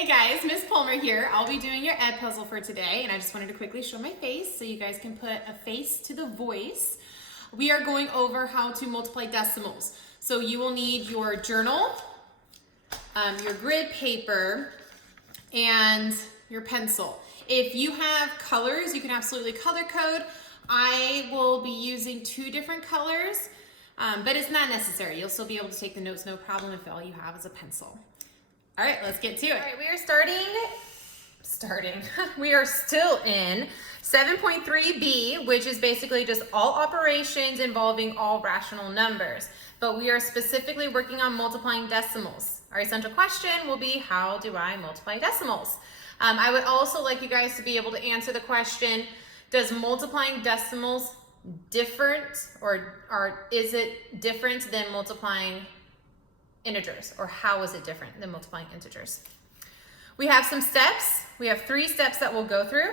Hey guys, Miss Palmer here. I'll be doing your ed puzzle for today, and I just wanted to quickly show my face so you guys can put a face to the voice. We are going over how to multiply decimals. So you will need your journal, your grid paper, and your pencil. If you have colors, you can absolutely color code. I will be using 2 different colors, but it's not necessary. You'll still be able to take the notes, no problem, if all you have is a pencil. All right, let's get to it. All right, we are we are still in 7.3b, which is basically just all operations involving all rational numbers. But we are specifically working on multiplying decimals. Our essential question will be, how do I multiply decimals? I would also like you guys to be able to answer the question, does multiplying decimals different, or is it different than multiplying integers, or how is it different than multiplying integers? We have some steps. We have 3 steps that we'll go through.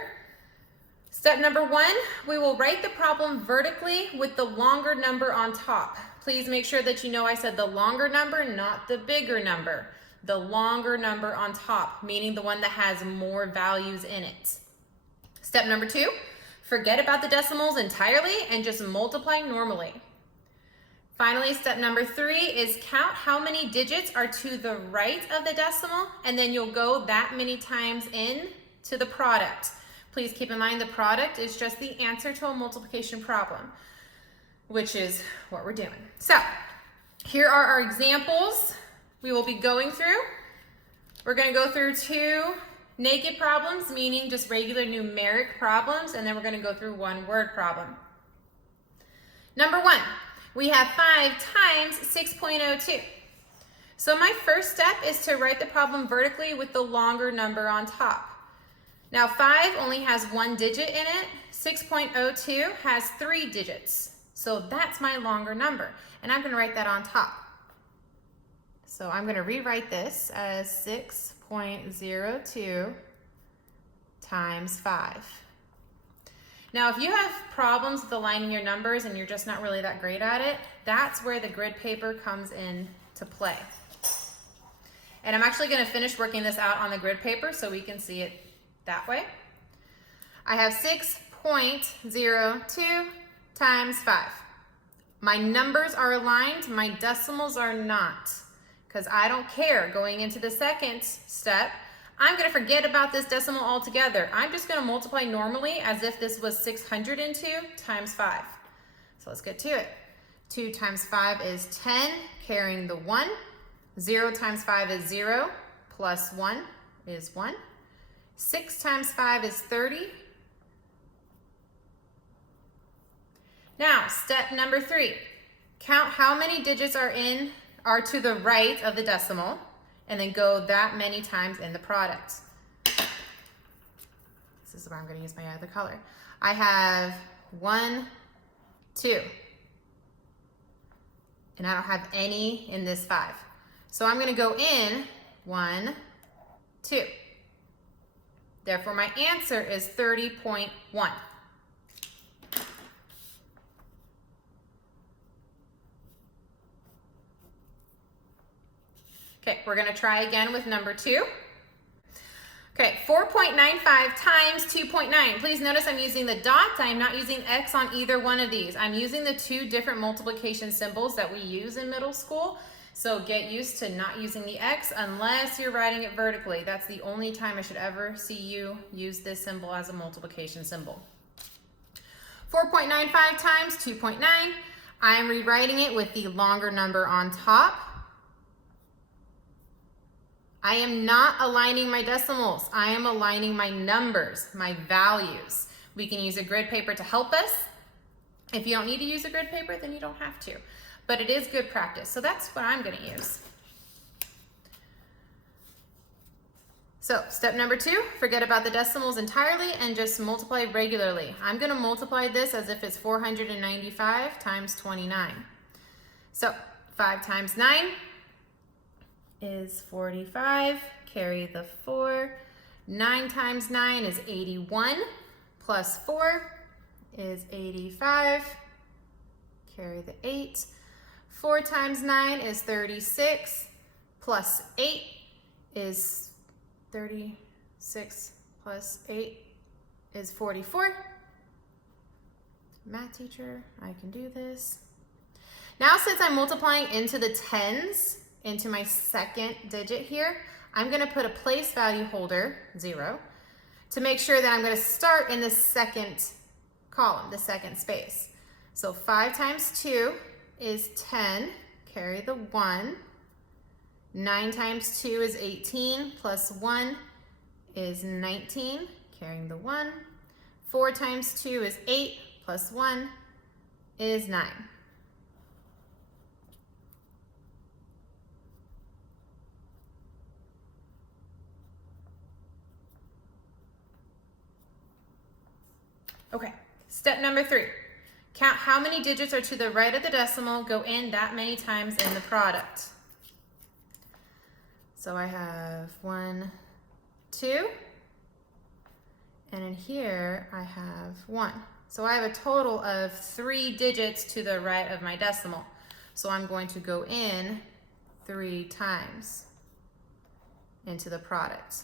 Step number 1, we will write the problem vertically with the longer number on top. Please make sure that you know I said the longer number, not the bigger number. The longer number on top, meaning the one that has more values in it. Step number 2, forget about the decimals entirely and just multiply normally. Finally, step number 3 is count how many digits are to the right of the decimal, and then you'll go that many times in to the product. Please keep in mind the product is just the answer to a multiplication problem, which is what we're doing. So here are our examples we will be going through. We're going to go through 2 naked problems, meaning just regular numeric problems, and then we're going to go through 1 word problem. Number 1. We have 5 times 6.02. So my first step is to write the problem vertically with the longer number on top. Now 5 only has 1 digit in it. 6.02 has 3 digits. So that's my longer number. And I'm going to write that on top. So I'm going to rewrite this as 6.02 times 5. Now, if you have problems with aligning your numbers and you're just not really that great at it, that's where the grid paper comes in to play. And I'm actually going to finish working this out on the grid paper so we can see it that way. I have 6.02 times 5. My numbers are aligned, my decimals are not, because I don't care. Going into the second step, I'm going to forget about this decimal altogether. I'm just going to multiply normally as if this was 602 times 5. So let's get to it. 2 times 5 is 10, carrying the 1. 0 times 5 is 0, plus 1 is 1. 6 times 5 is 30. Now, step number 3. Count how many digits are to the right of the decimal, and then go that many times in the product. This is where I'm going to use my other color. I have 1, 2. And I don't have any in this 5. So I'm going to go in 1, 2. Therefore, my answer is 30.1. Okay, we're going to try again with number 2. Okay, 4.95 times 2.9. Please notice I'm using the dots. I am not using X on either one of these. I'm using the 2 different multiplication symbols that we use in middle school. So get used to not using the X unless you're writing it vertically. That's the only time I should ever see you use this symbol as a multiplication symbol. 4.95 times 2.9. I'm rewriting it with the longer number on top. I am not aligning my decimals. I am aligning my numbers, my values. We can use a grid paper to help us. If you don't need to use a grid paper, then you don't have to. But it is good practice, so that's what I'm going to use. So step number 2, forget about the decimals entirely and just multiply regularly. I'm going to multiply this as if it's 495 times 29. So 5 times 9 is 45, carry the 4. 9 times 9 is 81, plus 4 is 85, carry the 8. 4 times 9 is 36, plus 8 is 36 plus 8 is 44. Math teacher, I can do this. Now, since I'm multiplying into the tens, into my second digit here, I'm gonna put a place value holder, 0, to make sure that I'm gonna start in the second column, the second space. So 5 times 2 is 10, carry the 1. 9 times 2 is 18, plus 1 is 19, carrying the 1. 4 times 2 is 8, plus 1 is 9. Okay, step number 3. Count how many digits are to the right of the decimal, go in that many times in the product. So I have 1, 2, and in here I have 1. So I have a total of 3 digits to the right of my decimal. So I'm going to go in 3 times into the product.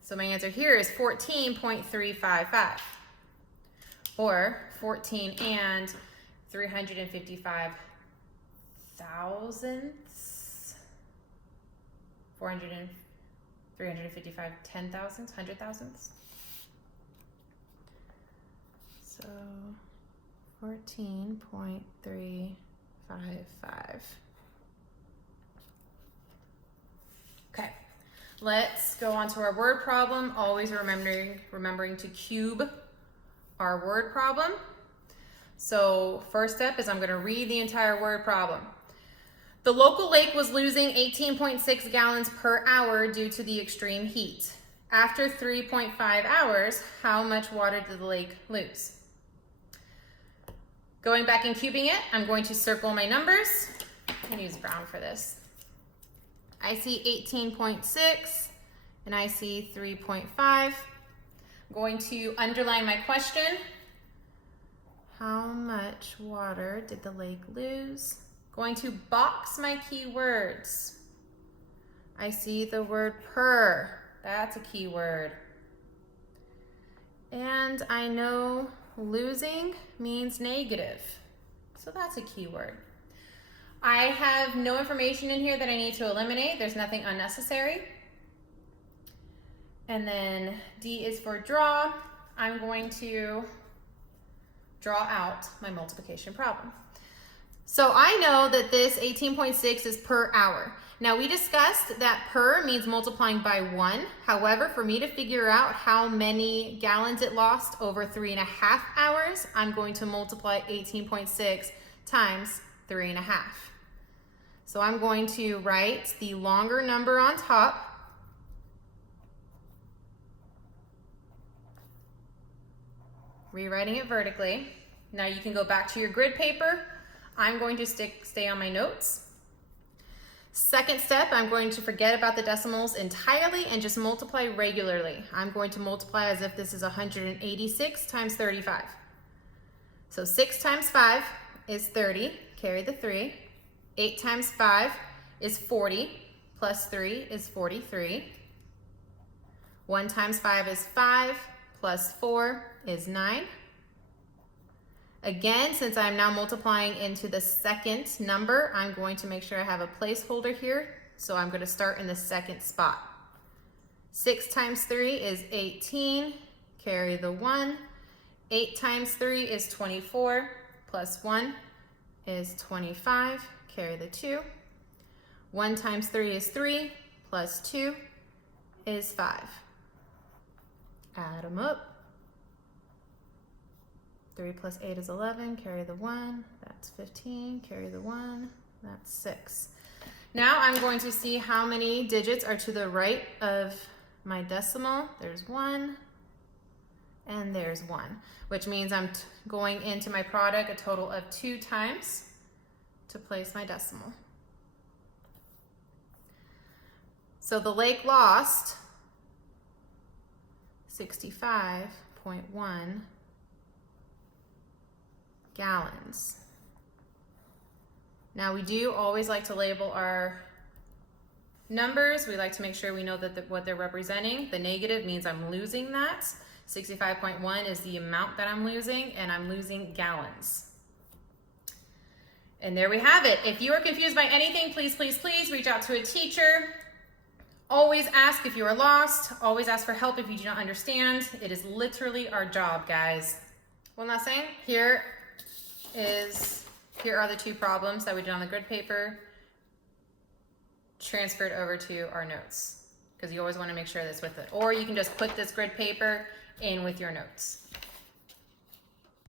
So my answer here is 14.355, or 14 and 355 thousandths, 355 ten thousandths, 100 thousandths. So 14.355. Okay, let's go on to our word problem. Always remembering to cube our word problem. So first step is I'm going to read the entire word problem. The local lake was losing 18.6 gallons per hour due to the extreme heat. After 3.5 hours, how much water did the lake lose? Going back and cubing it, I'm going to circle my numbers. I'm going to use brown for this. I see 18.6 and I see 3.5. I'm going to underline my question. How much water did the lake lose? Going to box my keywords. I see the word per. That's a keyword. And I know losing means negative. So that's a keyword. I have no information in here that I need to eliminate. There's nothing unnecessary. And then D is for draw. I'm going to draw out my multiplication problem. So I know that this 18.6 is per hour. Now we discussed that per means multiplying by 1. However, for me to figure out how many gallons it lost over 3.5 hours, I'm going to multiply 18.6 times 3.5. So I'm going to write the longer number on top. Rewriting it vertically. Now you can go back to your grid paper. I'm going to stay on my notes. Second step, I'm going to forget about the decimals entirely and just multiply regularly. I'm going to multiply as if this is 186 times 35. So 6 times 5 is 30, carry the 3. 8 times 5 is 40, plus 3 is 43. 1 times 5 is 5, plus 4 is 9. Again, since I'm now multiplying into the second number, I'm going to make sure I have a placeholder here. So I'm going to start in the second spot. 6 times 3 is 18, carry the 1. 8 times 3 is 24, plus 1 is 25, carry the 2. 1 times 3 is 3, plus 2 is 5. Add them up. 3 plus 8 is 11, carry the 1, that's 15, carry the 1, that's 6. Now I'm going to see how many digits are to the right of my decimal. There's 1, and there's 1, which means I'm going into my product a total of 2 times to place my decimal. So the lake lost 65.1 gallons. Now we do always like to label our numbers, we like to make sure we know that what they're representing. The negative means I'm losing that. 65.1 is the amount that I'm losing, and I'm losing gallons. And there we have it. If you are confused by anything, please, please, please reach out to a teacher. Always ask if you are lost. Always ask for help if you do not understand. It is literally our job, guys. One last thing. Here are the two problems that we did on the grid paper transferred over to our notes, because you always want to make sure that's with it. Or you can just put this grid paper in with your notes.